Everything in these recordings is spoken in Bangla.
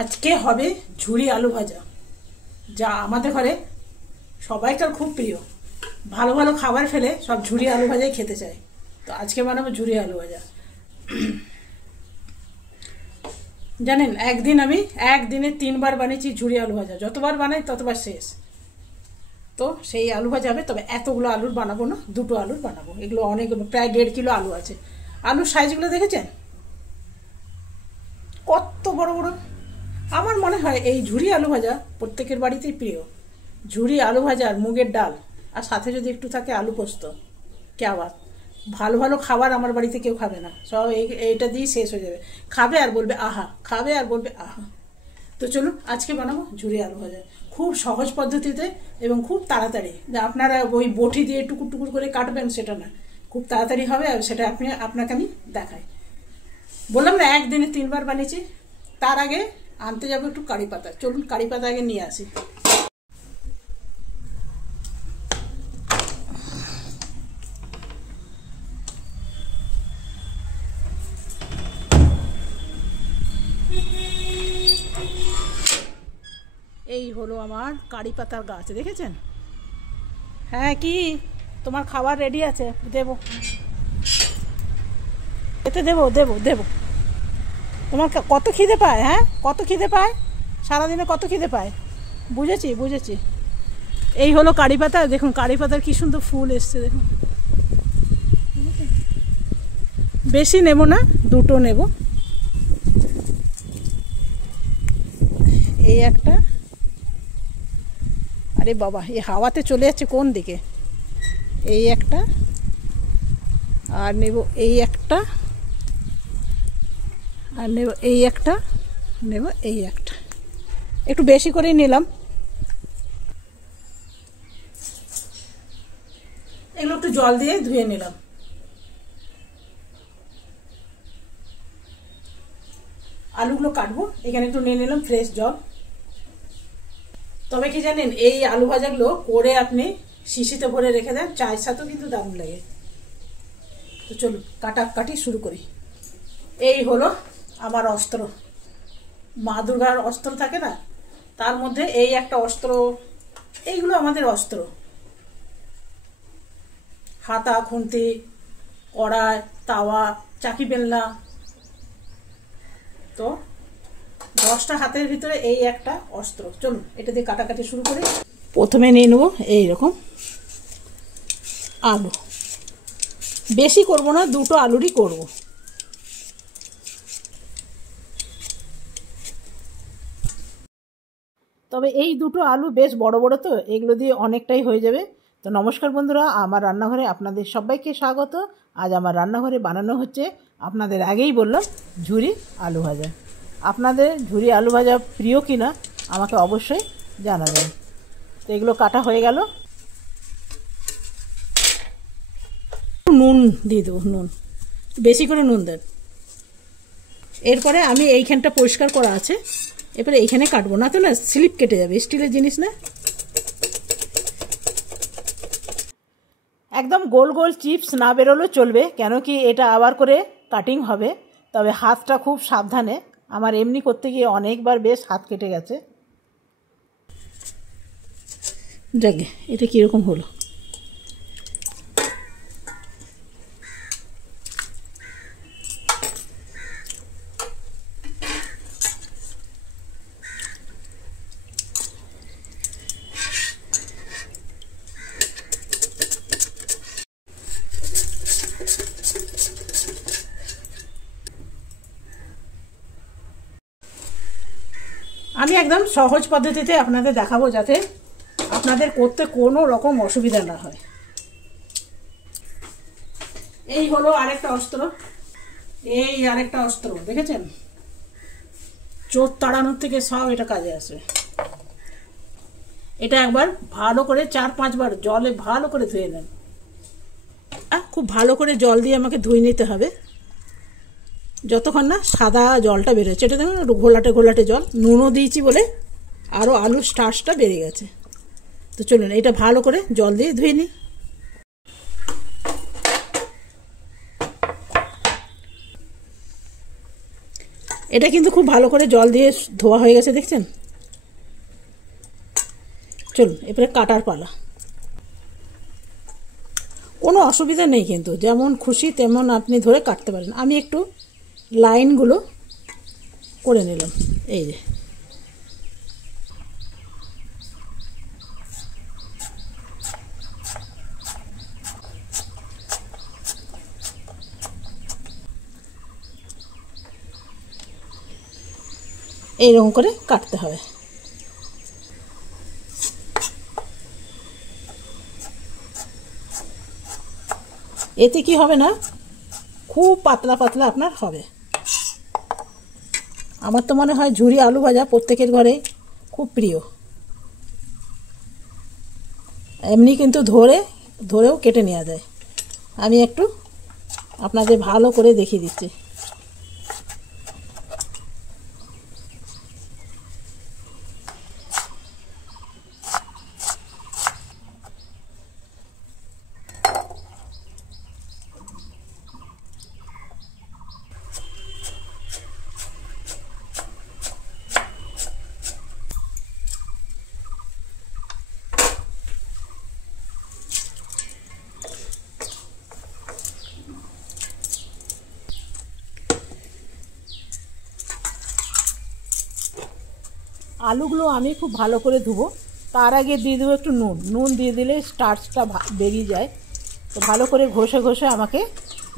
আজকে হবে ঝুরি আলু ভাজা, যা আমাদের ঘরে সবাইকার খুব প্রিয়। ভালো ভালো খাবার ফেলে সব ঝুরি আলু ভাজাই খেতে চায়। তো আজকে বানাবো ঝুরি আলু ভাজা। জানেন, একদিনে 3 বার বানিয়েছি ঝুরি আলু ভাজা। যতবার বানাই ততবার শেষ। তো সেই আলু ভাজা হবে, তবে এতগুলো আলুর বানাবো না, 2টো আলুর বানাবো। এগুলো অনেকগুলো, প্রায় 1.5 কিলো আলু আছে। আলুর সাইজগুলো দেখেছেন কত বড় বড়। আমার মনে হয় এই ঝুরি আলু ভাজা প্রত্যেকের বাড়িতেই প্রিয়। ঝুরি আলু ভাজা আর মুগের ডাল, আর সাথে যদি একটু থাকে আলু পোস্ত, কে আবার ভালো ভালো খাবার আমার বাড়িতে কেউ খাবে না, সব এইটা দিয়ে শেষ হয়ে যাবে। খাবে আর বলবে আহা, খাবে আর বলবে আহা। তো চলুন আজকে বানাবো ঝুরি আলু ভাজা, খুব সহজ পদ্ধতিতে এবং খুব তাড়াতাড়ি। আপনারা ওই বটি দিয়ে টুকুর টুকুর করে কাটবেন সেটা না, খুব তাড়াতাড়ি হবে। আর সেটা আপনাকে আমি দেখাই। বললাম না একদিনে 3 বার বানিয়েছি। তার আগে আনতে যাবো একটু কারি পাতা। চলুন কারি পাতা আগে নিয়ে আসি। এই হলো আমার কারি পাতার গাছ, দেখেছেন? হ্যাঁ, কি তোমার খাবার রেডি আছে? দেবো, এতে দেবো দেবো দেবো। তোমার কত খিদে পায়? হ্যাঁ, কত খিদে পায় সারাদিনে, কত খিদে পায়? বুঝেছি বুঝেছি। এই হলো কারি পাতা। দেখুন কারি পাতার কি সুন্দর ফুল এসছে, দেখুন। বেশি নেব না, 2টো নেব। এই একটা, আরে বাবা এই হাওয়াতে চলে যাচ্ছে কোন দিকে। এই একটা, আর নেব এই একটা, আর নেব এই একটা, নেব এই একটা। একটু বেশি করেই নিলাম। এগুলো একটু জল দিয়ে ধুয়ে নিলাম। আলুগুলো কাটবো, এখানে একটু নিয়ে নিলাম ফ্রেশ জল। তবে কি জানেন, এই আলু ভাজাগুলো করে আপনি শিশিতে ভরে রেখে দেন, চায়ের সাথেও কিন্তু দারুণ লাগে। তো চলুন কাটাকাটি শুরু করি। এই হলো আমার অস্ত্র, মা দুর্গার অস্ত্র থাকে না, তার মধ্যে এই একটা অস্ত্র। এইগুলো আমাদের অস্ত্র। হাতা, খুন্তি, কড়াই, তাওয়া, চাকি, বেলনা। তো 10টা হাতের ভিতরে এই একটা অস্ত্র। চলুন এটা দিয়ে কাটাকাটি শুরু করি। প্রথমে নিয়ে নেবো এইরকম আলু। বেশি করব না, 2টো আলুরই করব। তবে এই 2টো আলু বেশ বড় বড়, তো এগুলো দিয়ে অনেকটাই হয়ে যাবে। তো নমস্কার বন্ধুরা, আমার রান্নাঘরে আপনাদের সবাইকে স্বাগত। আজ আমার রান্নাঘরে বানানো হচ্ছে, আপনাদের আগেই বললাম, ঝুরি আলু ভাজা। আপনাদের ঝুরি আলু ভাজা প্রিয় কিনা আমাকে অবশ্যই জানাবেন। তো এগুলো কাটা হয়ে গেল। নুন দিয়ে দেবো, নুন বেশি করে নুন দেন। এরপরে আমি এইখানটা পরিষ্কার করা আছে, এরপরে এইখানে কাটবো, না তো না স্লিপ কেটে যাবে, স্টিলের জিনিস না। একদম গোল গোল চিপস না বেরোলেও চলবে, কেন কি এটা আবার করে কাটিং হবে। তবে হাতটা খুব সাবধানে, আমার এমনি করতে গিয়ে অনেকবার বেশ হাত কেটে গেছে। যাকে এটা কীরকম হলো। আমি একদম সহজ পদ্ধতিতে আপনাদের দেখাবো, যাতে আপনাদের করতে কোনো রকম অসুবিধা না হয়। এই হলো আরেকটা অস্ত্র। এই আরেকটা অস্ত্র, দেখেছেন? চোর তাড়ানোর থেকে সব এটা কাজে আসে। এটা একবার ভালো করে 4-5 বার জলে ভালো করে ধুয়ে নেন। খুব ভালো করে জল দিয়ে আমাকে ধুয়ে নিতে হবে, যতক্ষণ না সাদা জলটা বেরোচ্ছে। এটা দেখুন একটু ঘোলাটে ঘোলাটে জল, নুনও দিয়েছি বলে আরও আলুর স্টার্চটা বেড়ে গেছে। তো চলুন এটা ভালো করে জল দিয়ে ধুয়ে নিই। এটা কিন্তু খুব ভালো করে জল দিয়ে ধোয়া হয়ে গেছে, দেখছেন। চলুন এবারে কাটার পালা। কোনো অসুবিধা নেই কিন্তু, যেমন খুশি তেমন আপনি ধরে কাটতে পারেন। আমি একটু লাইনগুলো করে নিলাম, এই যে। এইরকম করে কাটতে হবে। এতে কি হবে না, খুব পাতলা পাতলা আপনার হবে। আমার তো মনে হয় ঝুরি আলু ভাজা প্রত্যেকের ঘরে খুব প্রিয়। এমনি কিন্তু ধরেও কেটে নেওয়া যায়। আমি একটু আপনাদের ভালো করে দেখিয়ে দিচ্ছি। আলুগুলো আমি খুব ভালো করে ধুবো, তার আগে দিয়ে দেবো একটু নুন দিয়ে দিলে স্টার্চটা বেরিয়ে যায়। তো ভালো করে ঘষে ঘষে আমাকে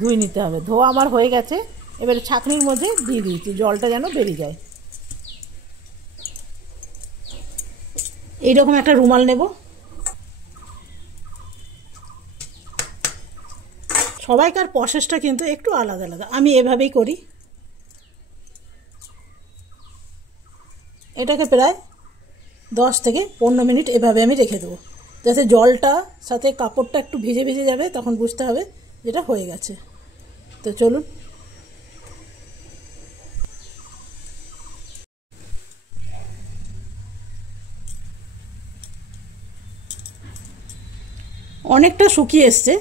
ধুয়ে নিতে হবে। ধোয়া আমার হয়ে গেছে, এবারে ছাঁকনির মধ্যে দিয়ে দিয়েছি, জলটা যেন বেরিয়ে যায়। এইরকম একটা রুমাল নেব। সবাইকার প্রসেসটা কিন্তু একটু আলাদা আলাদা, আমি এভাবেই করি। এটাকে প্রায় 10 থেকে 15 মিনিট এভাবে আমি রেখে দেবো, যাতে জলটা সাথে কাপড়টা একটু ভিজে ভিজে যাবে, তখন বুঝতে হবে যেটা হয়ে গেছে। তো চলুন। অনেকটা শুকিয়ে এসছে,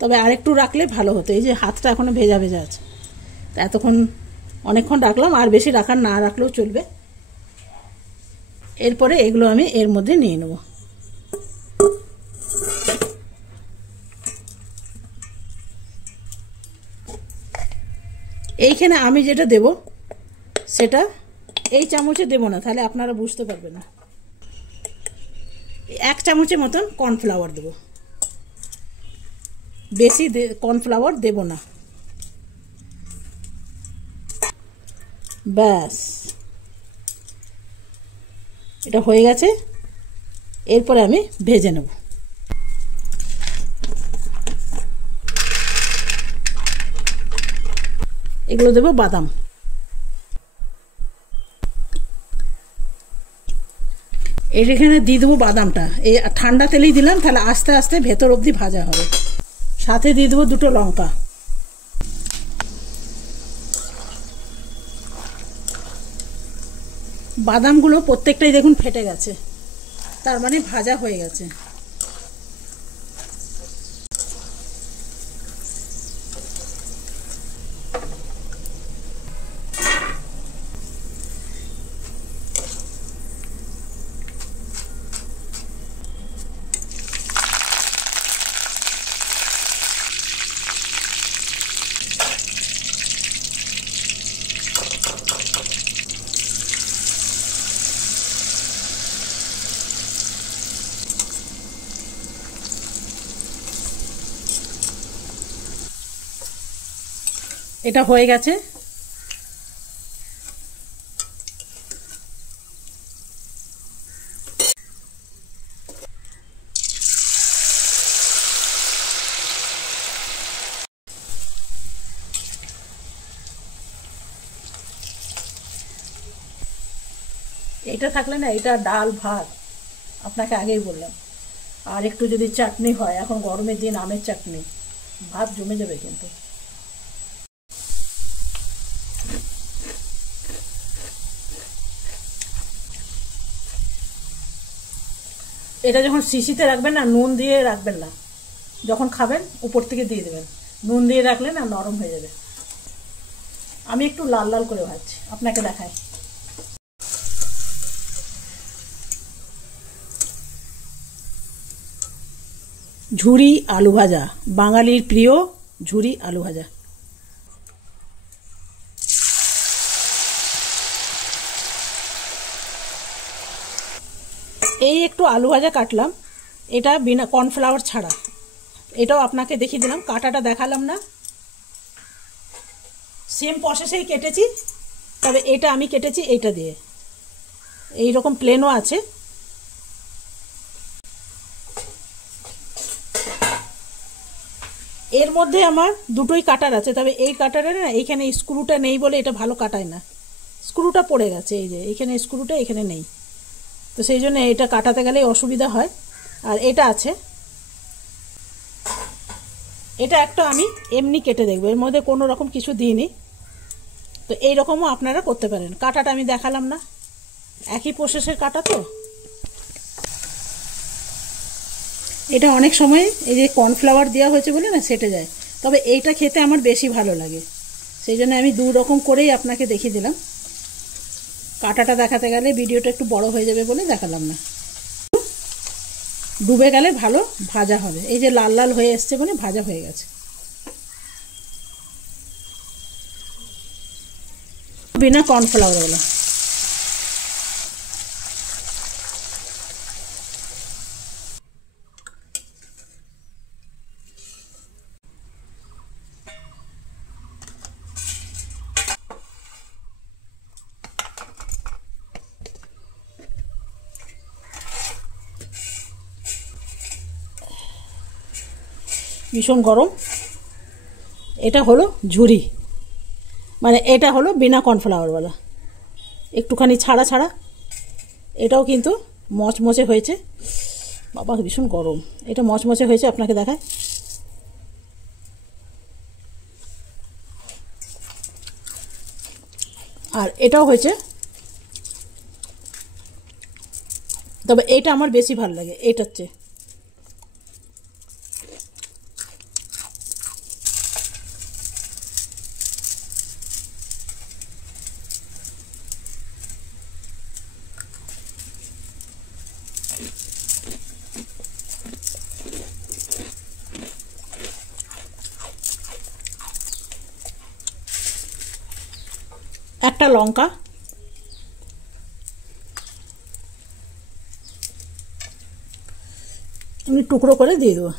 তবে আরেকটু রাখলে ভালো হতো। এই যে হাতটা এখনও ভেজা ভেজা আছে, তা এতক্ষণ অনেকক্ষণ রাখলাম, আর বেশি না রাখলেও চলবে। এরপরে এগুলো আমি এর মধ্যে নিয়ে নেব। এইখানে আমি যেটা দেব সেটা এই চামচে দেব না, তাহলে আপনারা বুঝতে পারবেন না। 1 চামচের মতন কর্নফ্লাওয়ার দেব, বেশি কর্নফ্লাওয়ার দেব না। ব্যাস, এটা হয়ে গেছে। এরপরে আমি ভেজে নেব। এগুলো দেব বাদাম। এখানে দিয়ে দেবো বাদামটা, এই ঠান্ডা তেলেই দিলাম, তাহলে আস্তে আস্তে ভেতর অবধি ভাজা হবে। সাথে দিয়ে দেবো 2টো লঙ্কা। বাদামগুলো প্রত্যেকটাই দেখুন ফেটে গেছে, তার মানে ভাজা হয়ে গেছে। এটা হয়ে গেছে। এটা থাকলে না, এটা ডাল ভাত, আপনাকে আগেই বললাম। আর একটু যদি চাটনি হয়, এখন গরমের দিন আমের চাটনি, ভাত জমে যাবে কিন্তু। এটা যখন শিশিতে রাখবেন না, নুন দিয়ে রাখবেন না, যখন খাবেন উপর থেকে দিয়ে দেবেন। নুন দিয়ে রাখলে না নরম হয়ে যাবে। আমি একটু লাল লাল করে ভাজছি, আপনাকে দেখাই। ঝুরি আলু ভাজা, বাঙালির প্রিয় ঝুরি আলু ভাজা। এই একটু আলু ভাজা কাটলাম, এটা বিনা কর্নফ্লাওয়ার ছাড়া। এটাও আপনাকে দেখিয়ে দিলাম, কাটাটা দেখালাম না, সেম প্রসেসেই কেটেছি, তবে এটা আমি কেটেছি এইটা দিয়ে। এই রকম প্লেনও আছে। এর মধ্যে আমার দুটোই কাটার আছে, তবে এই কাটারে না এইখানে স্ক্রুটা নেই বলে এটা ভালো কাটায় না, স্ক্রুটা পড়ে গেছে, এই যে এইখানে স্ক্রুটা এখানে নেই, তো সেই জন্য এটা কাটাতে গেলে অসুবিধা হয়। আর এটা আছে, এটা একটা আমি এমনি কেটে দেখবো, এর মধ্যে কোনো রকম কিছু দিইনি, তো এই রকমও আপনারা করতে পারেন। কাটাটা আমি দেখালাম না, একই প্রসেসের কাটা তো। এটা অনেক সময় এই যে কর্নফ্লাওয়ার দেওয়া হয়েছে বলে না সেটে যায়, তবে এইটা খেতে আমার বেশি ভালো লাগে, সেই জন্য আমি দু রকম করেই আপনাকে দেখিয়ে দিলাম। কাটাটা দেখাতে গেলে ভিডিওটা একটু বড় হয়ে যাবে বলে দেখালাম না। ডুবে গেলে ভালো ভাজা হবে, এই যে লাল লাল হয়ে এসছে বলে ভাজা হয়ে গেছে। বিনা কর্নফ্লাওয়ারওয়ালা। ভীষণ গরম। এটা হলো ঝুরি, মানে এটা হলো বিনা কর্নফ্লাওয়ারওয়ালা, একটুখানি ছাড়া ছাড়া। এটাও কিন্তু মচমচে হয়েছে, বাবা ভীষণ গরম। এটা মচমচে হয়েছে, আপনাকে দেখায়। আর এটাও হয়েছে, তবে এটা আমার বেশি ভালো লাগে এটার চেয়ে। একটা লঙ্কা, আমি টুকরো করে দিয়ে দেবো।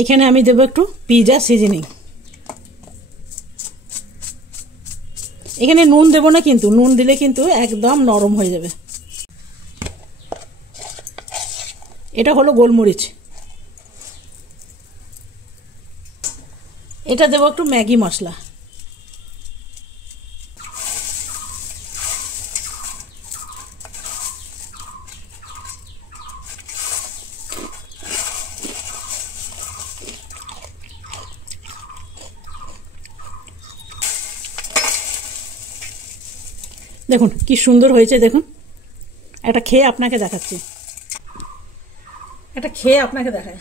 এখানে আমি দেবো একটু পিৎজা সিজনিং। এখানে নুন দেবো না, কিন্তু নুন দিলে কিন্তু একদম নরম হয়ে যাবে। এটা হলো গোলমরিচ। এটা দেবো একটু ম্যাগি মশলা। দেখুন কি সুন্দর হয়েছে, দেখুন। একটা খেয়ে আপনাকে দেখাচ্ছি, একটা খেয়ে আপনাকে দেখায়।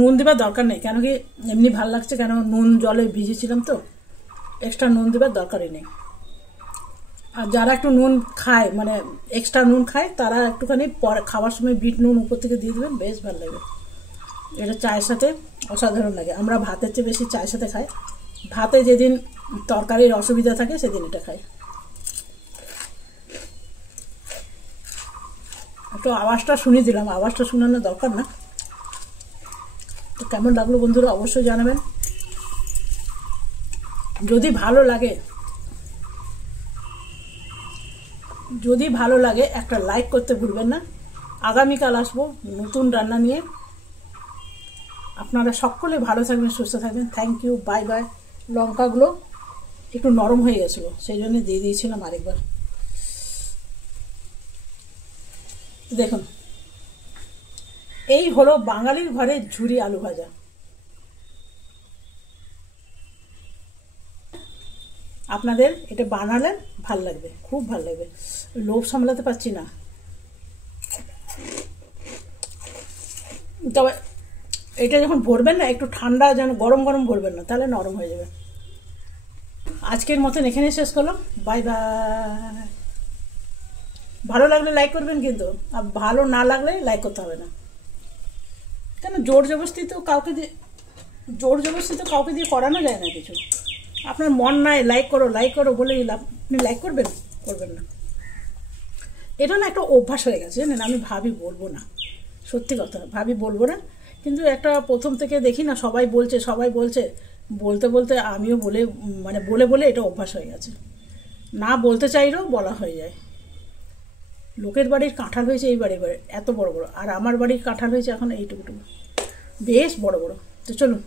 নুন দেবার দরকার নেই, কেন কি এমনি ভাল লাগছে, কেন নুন জলে ভিজেছিলাম তো, এক্সট্রা নুন দেবার দরকারই নেই। আর যারা একটু নুন খায়, মানে এক্সট্রা নুন খায়, তারা একটুখানি পরে খাওয়ার সময় বিট নুন উপর থেকে দিয়ে দেবেন, বেশ ভালো লাগবে। এটা চায়ের সাথে অসাধারণ লাগে। আমরা ভাতের চেয়ে বেশি চায়ের সাথে খাই। ভাতে যেদিন তরকারির অসুবিধা থাকে সেদিন এটা খাই। একটু আওয়াজটা শুনিয়ে দিলাম, আওয়াজটা শোনানোর দরকার না। তো কেমন লাগলো বন্ধুরা অবশ্যই জানাবেন। যদি ভালো লাগে একটা লাইক করতে ভুলবেন না। আগামীকাল আসবো নতুন রান্না নিয়ে। আপনারা সকলে ভালো থাকবেন, সুস্থ থাকবেন। Thank you, bye bye. লঙ্কাগুলো একটু নরম হয়ে গেছিলো, সেই জন্য দিয়ে দিয়েছিলাম আরেকবার। দেখুন এই হলো বাঙালির ঘরে ঝুরি আলু ভাজা। আপনাদের এটা বানালেন ভাল লাগবে, খুব ভাল লাগবে। লোভ সামলাতে পারছি না। তবে এটা যখন ভরবেন না, একটু ঠান্ডা যেন, গরম গরম ভরবেন না, তাহলে নরম হয়ে যাবে। আজকের মতন এখানে শেষ করলাম। Bye bye. ভালো লাগলে লাইক করবেন কিন্তু, আর ভালো না লাগলে লাইক করতে হবে না। কেন জোর জবরদস্তি তো কাউকে দিয়ে করানো যায় না কিছু। আপনার মন নাই লাইক করো বলে আপনি লাইক করবেন না। এটা না একটা অভ্যাস হয়ে গেছে, জানেন। আমি ভাবি বলবো না, সত্যি কথা ভাবি বলবো না, কিন্তু একটা প্রথম থেকে দেখি না সবাই বলছে, বলতে বলতে আমিও বলে এটা অভ্যাস হয়ে গেছে। না বলতে চাইলেও বলা হয়ে যায়। লোকের বাড়ির কাঁঠাল হয়েছে এই বাড়ি এত বড় বড়, আর আমার বাড়ির কাঁঠাল হয়েছে এখন এইটুকুটুকু, বেশ বড় বড়। তো চলুন।